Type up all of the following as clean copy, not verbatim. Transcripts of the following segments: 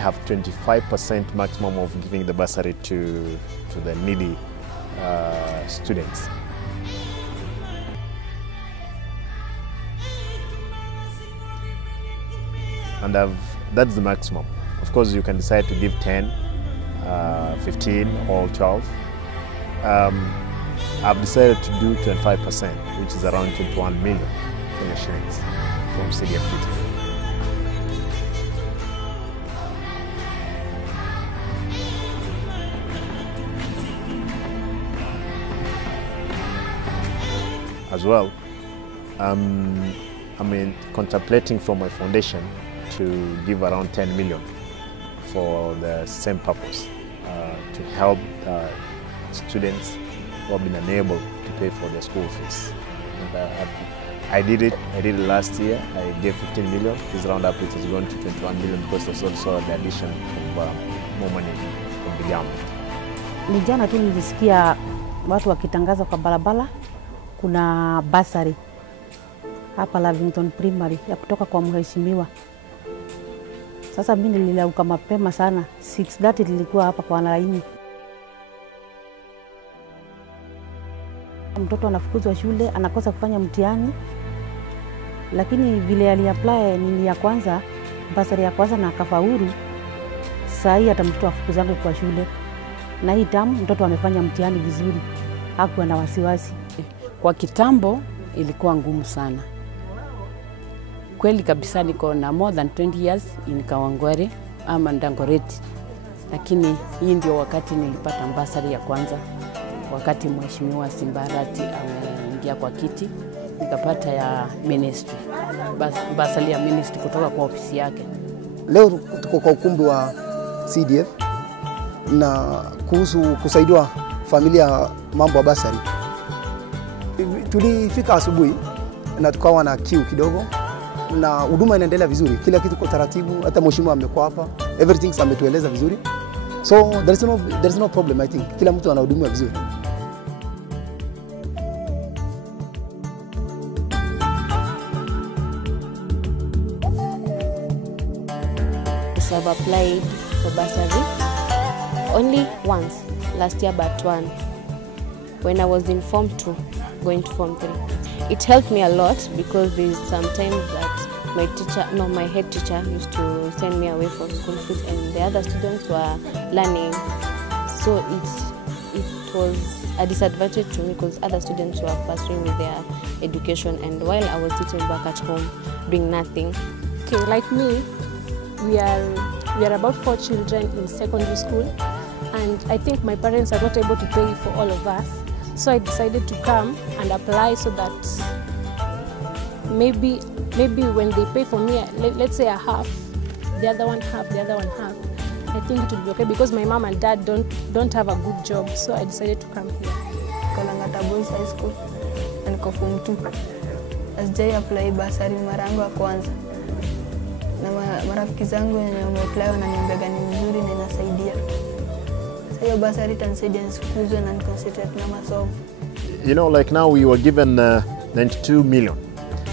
have 25% maximum of giving the bursary to the needy students. And that's the maximum. Of course, you can decide to give 10, 15 or 12. I've decided to do 25%, which is around 21 million shillings from CDFPT. As well, contemplating from my foundation to give around 10 million for the same purpose, to help students who have been unable to pay for their school fees. And, I did it last year. I gave 15 million. This roundup it has gone to 21 million because there's also the addition of more money from the government. Ni jana tu nilisikia watu wakitangaza kwa barabara kuna bursary hapa Lavington Primary ya kutoka kwa mheshimiwa. Sasa mimi nililauka mapema sana, 6:30 nilikuwa hapa kwa laini. Mtoto anafukuzwa shule, anakosa kufanya mtihani. Lakini vile aliapply nini ya kwanza, bursary ya kwanza na akafaulu. Sasa hii hata mtoto afukuzangu kwa shule. Na hii tamu mtoto amefanya mtihani vizuri. Hakuwa na wasiwasi. Kwa kitambo ilikuwa ngumu sana. Kweli kabisa niko na more than 20 years in Kawangware ama Dagoretti. Lakini hii ndio wakati nilipata bursary ya kwanza. Wakati mheshimiwa Simba Arati ameingia kwa kiti, nikapata ya ministry. Bursary ya ministry kutoka kwa ofisi yake. Leo tuko kwa ukumbi wa CDF na kuhusu kusaidia familia mambo ya bursary. Tulifika asubuhi na tukawa na queue kidogo na huduma inaendelea vizuri. Kila kitu kwa taratibu, hata mheshimiwa amekuwa hapa. Everything ametueleza vizuri. So there's no problem I think. Kila mtu anahudumiwa vizuri. I've applied for bursary only once last year, but one when I was in Form 2 going to Form 3. It helped me a lot because there's sometimes that my head teacher used to send me away from school fees and the other students were learning, so it was a disadvantage to me because other students were pursuing with their education and while I was sitting back at home doing nothing. Okay, like me, we are about 4 children in secondary school, and I think my parents are not able to pay for all of us. So I decided to come and apply so that maybe when they pay for me, let's say a half, the other one half, I think it will be okay because my mom and dad don't have a good job. So I decided to come here. Kalangata Boys High School and Form 2. Asijai apply bursary mara yangu ya kwanza. Na marafiki zangu wenye wameapply wananiambia ni nzuri na inasaidia. Sasa hiyo bursary itanisaidia nisikuzwe na niconcentrate na masomo. You know, like now we were given 92 million.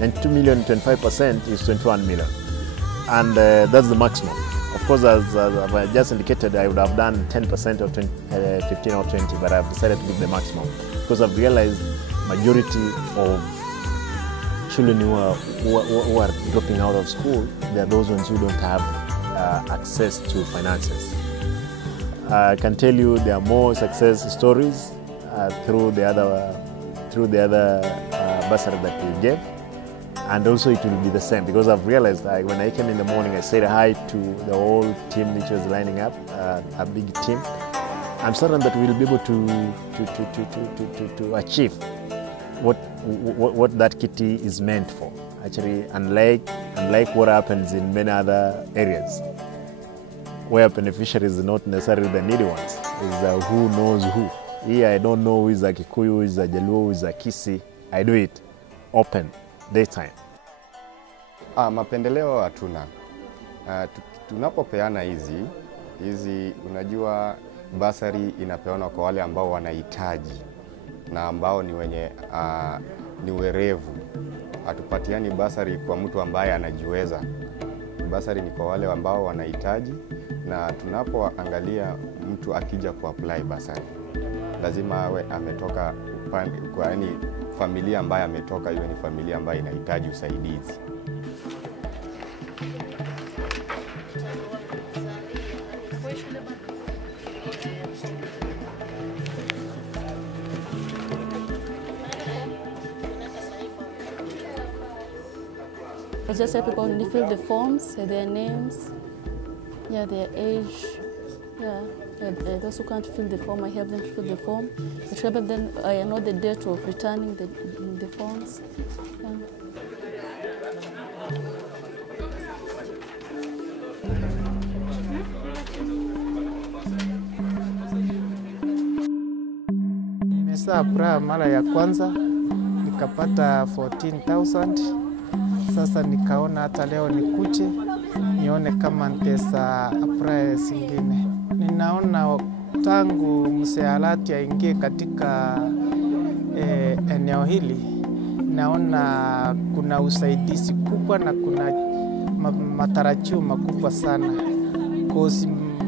92 million, 25% is 21 million. And that's the maximum. Of course, as I just indicated, I would have done 10% of 15 or 20, but I've decided to give the maximum. Because I've realized majority of children who are dropping out of school, they are those ones who don't have access to finances. I can tell you there are more success stories through the other bursary that we gave, and also it will be the same because I've realized when I came in the morning, I said hi to the whole team which was lining up, a big team. I'm certain that we'll be able to achieve what that kitty is meant for. Actually, unlike what happens in many other areas, where beneficiaries are not necessarily the needy ones, is who knows who. Here I don't know who is a Kikuyu, who is a Jaluo, who is a Kisi. I do it open, daytime. Mapendeleo hatuna. Tunapopeana hizi unajua bursary inapeana kwa wale ambao wanahitaji na ambao ni wenye ni werevu. Hatupatiani bursary kwa mtu ambaye anajiweza. Bursary ni kwa wale ambao wanahitaji, na tunapoangalia mtu akija kuapply bursary, lazima awe ametoka yani familia ambayo ametoka iwe ni familia ambayo inahitaji usaidizi. I just help people when they fill the forms, their names, yeah, their age, yeah. Those who can't fill the form, I help them to fill the form. Then I know the date of returning the forms. Yeah. Nimesa apply mara ya kwanza nikapata 14,000. Sasa nikaona hata leo nikuje nione kama nitaweza apply zingine. Ninaona tangu mzee Arati aingie katika eneo hili, naona kuna usaidizi kubwa na kuna matarajio makubwa sana. Kwa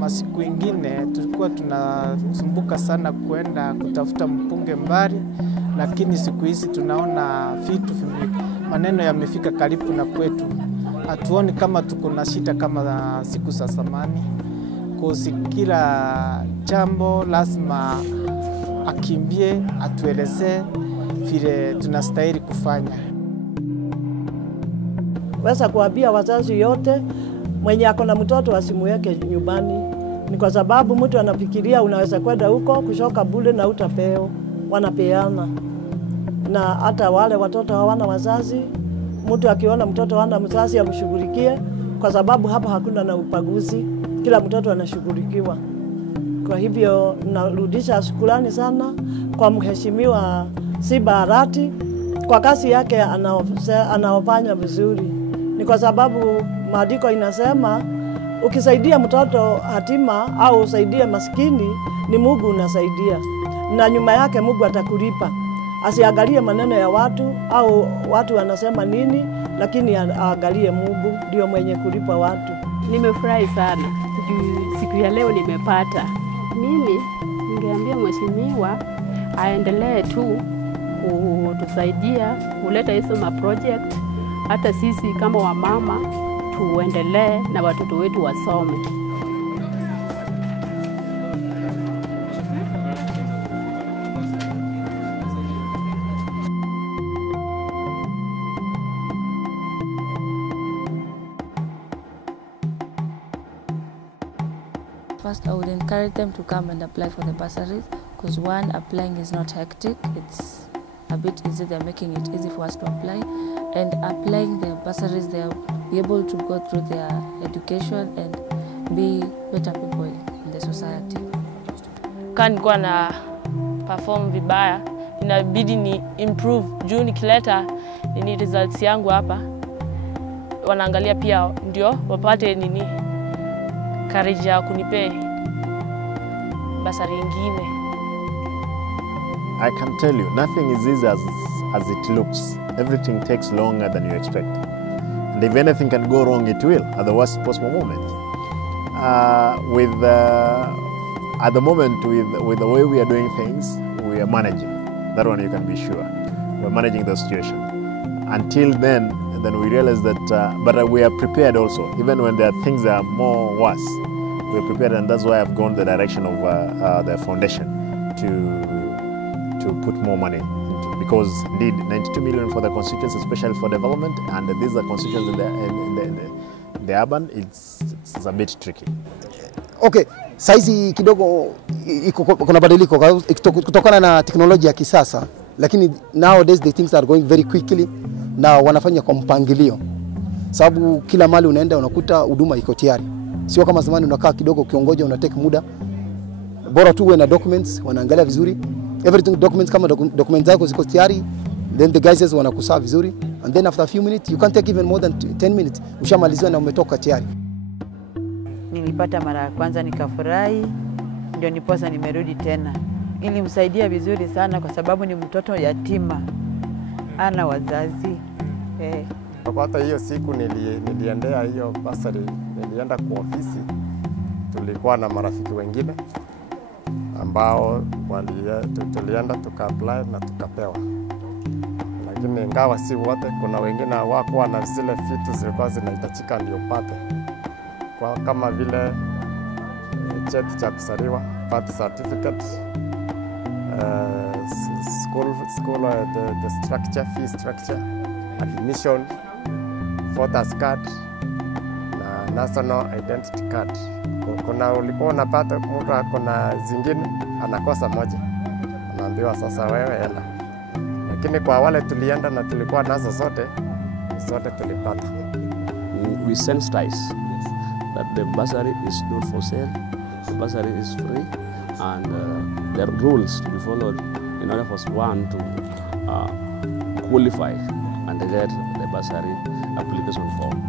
masiku ingine tulikuwa tunasumbuka sana kuenda kutafuta mpunge mbali, lakini siku hizi tunaona vitu maneno yamefika karibu na kwetu. Hatuoni kama tuko na shida kama siku za zamani. Kwa kila jambo lazima akimbie atuelezee vile tunastahili kufanya. Weza kuambia wazazi yote mwenye ako na mtoto asimuweke nyumbani. Ni kwa sababu mtu anafikiria unaweza kwenda huko kushoka bure na utapeo, wanapeana. Na hata wale watoto hawana wazazi, mtu akiona mtoto hana mzazi amshughulikie, kwa sababu hapa hakuna na upaguzi, kila mtoto anashughulikiwa. Kwa hivyo narudisha shukrani sana kwa mheshimiwa Simba Arati kwa kazi yake anaofanya vizuri. Ni kwa sababu maandiko inasema ukisaidia mtoto hatima au usaidie maskini ni Mungu unasaidia, na nyuma yake Mungu atakulipa. Asiangalie maneno ya watu au watu wanasema nini, lakini aangalie Mungu ndio mwenye kulipa watu. Nimefurahi sana siku ya leo nimepata. Mimi ningeambia mheshimiwa aendelee tu kutusaidia kuleta hizo project, hata sisi kama wamama tuendelee na watoto wetu wasome. First, I would encourage them to come and apply for the bursaries, because one, applying is not hectic. It's a bit easy. They're making it easy for us to apply. And applying the bursaries, they'll be able to go through their education and be better people in the society. Kama nilikuwa na perform vibaya, inabidi ni improve. Juu nikileta nini results yangu hapa, wanaangalia pia ndio wapate nini courage ya kunipe bursary ingine. I can tell you, nothing is easy as it looks. Everything takes longer than you expect. And if anything can go wrong, it will, at the worst possible moment. At the moment, with the way we are doing things, we are managing. That one you can be sure. We're managing the situation. Until then we realize that, but we are prepared also. Even when there are things that are more worse, we're prepared, and that's why I've gone the direction of the foundation to put more money into, because indeed 92 million for the constituents, especially for development, and these are constituents in the urban, it's a bit tricky. Okay, saizi kidogo kuna badiliko kutokana na teknolojia ya kisasa, lakini nowadays the things are going very quickly na wanafanya kwa mpangilio. Sababu kila mali unaenda unakuta huduma iko tayari. Sio kama zamani unakaa kidogo ukiongoja unatake muda. Bora tu uwe na documents, wanaangalia vizuri. Everything documents kama documents zako ziko tayari, then the guys wanakusaa vizuri, and then after a few minutes you can't take even more than 10 minutes ushamaliziwa na umetoka tayari. Nilipata mara ya kwanza nikafurahi, ndio niposa nimerudi tena. Nilimsaidia vizuri sana kwa sababu ni mtoto yatima, ana wazazi. Hata hiyo siku niliendea hiyo bursary, nilienda kwa ofisi, tulikuwa na marafiki wengine ambao tulienda tuka-apply na tukapewa. Lakini ingawa si wote, kuna wengine hawakuwa na zile vitu zilikuwa zinahitajika ndio upate, kama vile cheti cha kuzaliwa, birth certificate, the structure, fee structure, admission, voters card na national identity card. Kuna ulikuwa unapata mtu akona zingine anakosa moja, anaambiwa sasa wewe hela. Lakini kwa wale tulienda na tulikuwa nazo zote tulipata. We sensitize that the bursary is not for sale, the bursary is free, and there are rules to be followed in order for one to qualify and get the bursary application form.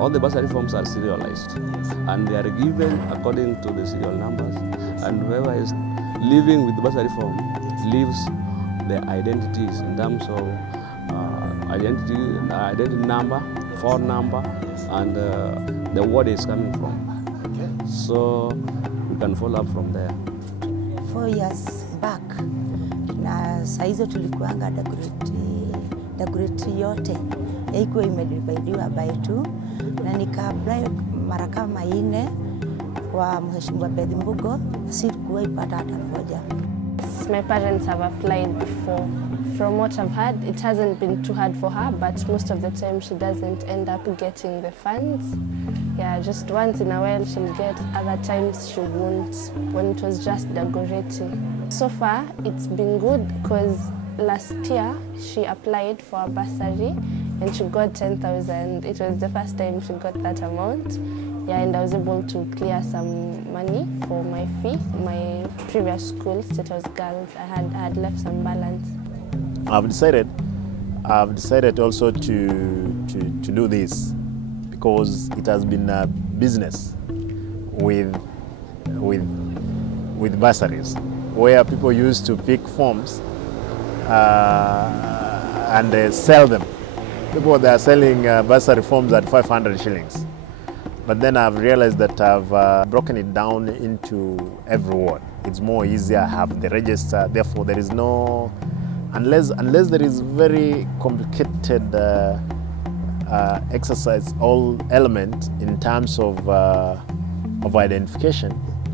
All the bursary forms are serialized and they are given according to the serial numbers, and whoever is living with the bursary form leaves their identities in terms of identity number, phone number, and the ward is coming from. So we can follow up from there. 4 years back, na saizo tulikuanga Dagoretti yote haikuwa imedividiwa by 2, na nika-apply mara kama 4 kwa Mheshimiwa Mbugo, sikuwa ipata hata moja. My parents have applied before. From what I've heard, it hasn't been too hard for her, but most of the time she doesn't end up getting the funds. Yeah, just once in a while she'll get, other times she won't, when it was just Dagoretti. So far, it's been good because last year she applied for a bursary and she got 10,000. It was the first time she got that amount. Yeah, and I was able to clear some money for my fee. My previous school, it was girls, I had left some balance. I've decided also to do this because it has been a business with bursaries, where people used to pick forms and sell them. People they are selling bursary forms at 500 shillings. But then I've realized that I've broken it down into every ward. It's more easier, I have the register, therefore there is no, unless there is very complicated exercise, all element in terms of identification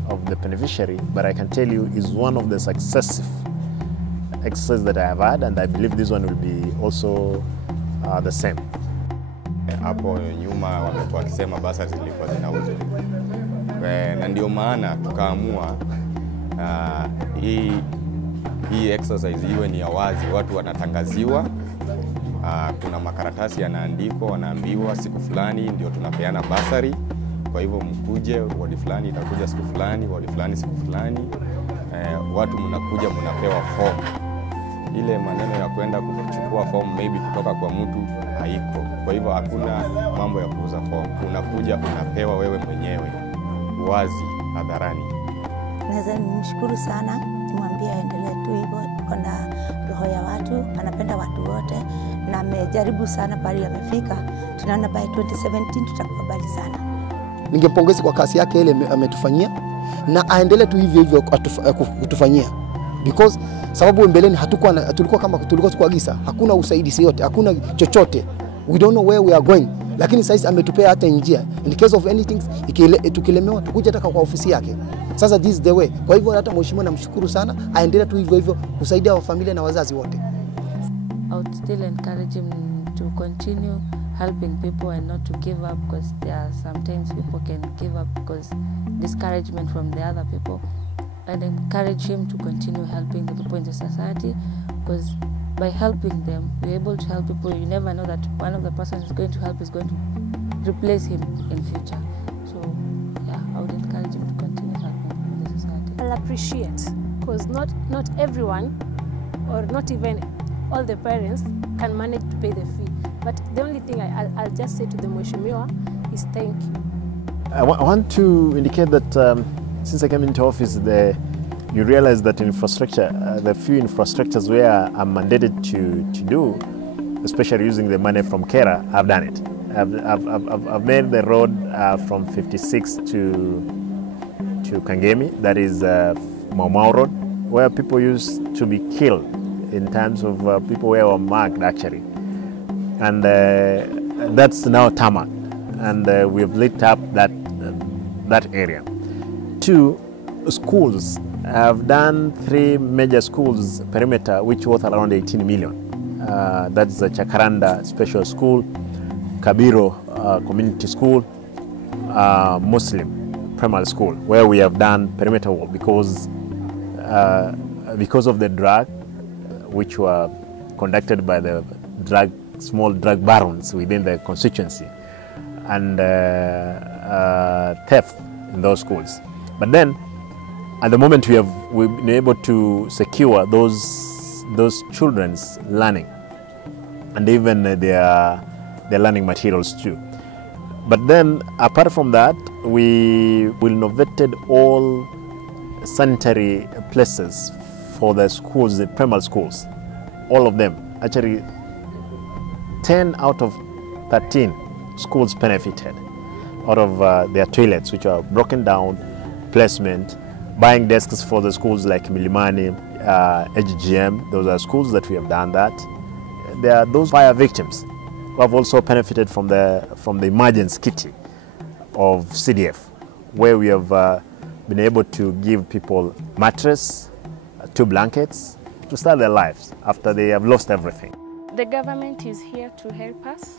of the beneficiary, but I can tell you is one of the successive exercises that I have had, and I believe this one will be also the same. Hapo nyuma wamekuwa wakisema bursary zilikuwa zinauzwa, na ndio maana tukaamua hii exercise iwe ni ya wazi, watu wanatangaziwa, kuna makaratasi yanaandikwa, wanaambiwa siku fulani ndio tunapeana bursary. Kwa hivyo mkuje, wadi fulani itakuja siku fulani, wadi fulani siku fulani, watu mnakuja mnapewa form. Ile maneno ya kwenda kuchukua form maybe kutoka kwa mtu haiko. Kwa hivyo hakuna mambo ya kuuza form. Unakuja unapewa wewe mwenyewe wazi hadharani. Naweza nimshukuru sana, nimwambie aendelee tu hivyo, kuna roho ya watu, anapenda watu wote na amejaribu sana pale amefika. Tunaona by 2017 tutakuwa bali sana. Ningempongeza kwa kazi yake ile ametufanyia na aendelee tu hivyo hivyo kutufanyia, because sababu mbeleni tulikuwa tukuagiza, hakuna usaidizi yote, hakuna chochote, we don't know where we are going, lakini sasa ametupea hata njia in case of anything, tukilemewa tukuja hata kwa ofisi yake. Sasa this is the way. Kwa hivyo hata mheshimiwa namshukuru sana, aendelee tu hivyo hivyo kusaidia wa familia na wazazi wote. I would still encourage him to continue helping people and not to give up, because there are sometimes people can give up because discouragement from the other people. And encourage him to continue helping the people in the society, because by helping them, we're able to help people. You never know that one of the persons who's going to help is going to replace him in future. So yeah, I would encourage him to continue helping in the society. I'll appreciate, because not everyone, or not even all the parents, can manage to pay the fee. But the only thing I'll just say to the Mheshimiwa is thank you. I want to indicate that since I came into office, you realize that infrastructure, the few infrastructures where I'm mandated to do especially using the money from Kera, have done it. I've made the road from 56 to Kangemi, that is Mau Road, where people used to be killed in terms of people who were marked actually. And that's now tarmac, and we've lit up that area. 2 schools. I've done 3 major schools perimeter, which worth around 18 million. That's the Chakaranda Special School, Kabiro Community School, Muslim Primary School, where we have done perimeter wall because of the drug, which were conducted by the small drug barons within the constituency, and theft in those schools. But then, at the moment, we've been able to secure those children's learning, and even their learning materials too. But then, apart from that, we renovated all sanitary places for the schools, the primary schools, all of them. Actually, 10 out of 13 schools benefited out of their toilets, which are broken down, placement, buying desks for the schools like Milimani, HGM. Those are schools that we have done that. There are those fire victims who have also benefited from the emergency kitty of CDF, where we have been able to give people mattress, 2 blankets to start their lives after they have lost everything. The government is here to help us.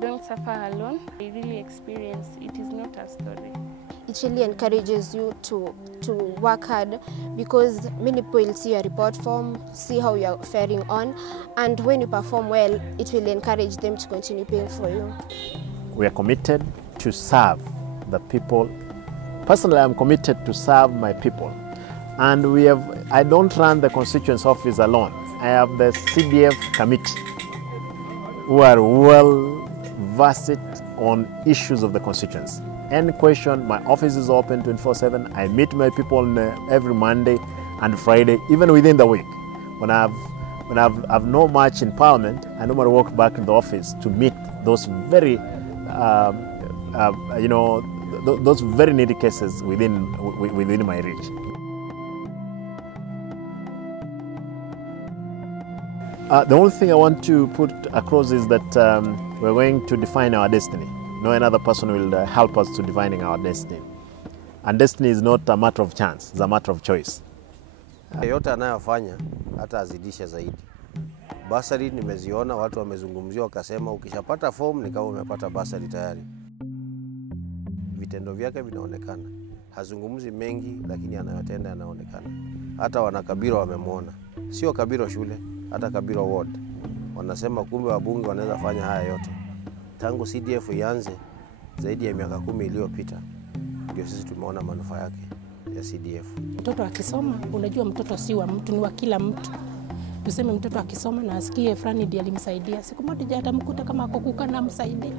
Don't suffer alone. They really experience it is not a story. It really encourages you to work hard, because many people will see your report form, see how you are faring on, and when you perform well, it will encourage them to continue paying for you. We are committed to serve the people. Personally, I'm committed to serve my people. And I don't run the constituents office alone. I have the CDF committee who are well versed on issues of the constituents. Any question, my office is open 24/7. I meet my people every Monday and Friday, even within the week. When I've no match in Parliament, I normally walk back to the office to meet those very, those very needy cases within my reach. The only thing I want to put across is that we're going to define our destiny. No another person will help us to defining our destiny. And destiny is not a matter of chance, it's a matter of choice. Yote anayofanya hata azidishe zaidi. Bursary nimeziona, watu wamezungumzia wakasema ukishapata form ni kama umepata bursary tayari. Vitendo vyake vinaonekana. Hazungumzi mengi lakini anayotenda yanaonekana. Hata wanakabiro wamemwona. Sio kabiro shule, hata kabiro ward. Wanasema kumbe wabunge wanaweza fanya haya yote. Tangu CDF ianze zaidi ya miaka 10 iliyopita, ndio sisi tumeona manufaa yake ya CDF. Mtoto akisoma, unajua mtoto si wa mtu, ni wa kila mtu. Tuseme mtoto akisoma na asikie fulani ndiye alimsaidia, siku moja atamkuta kama ako kuka na msaidie.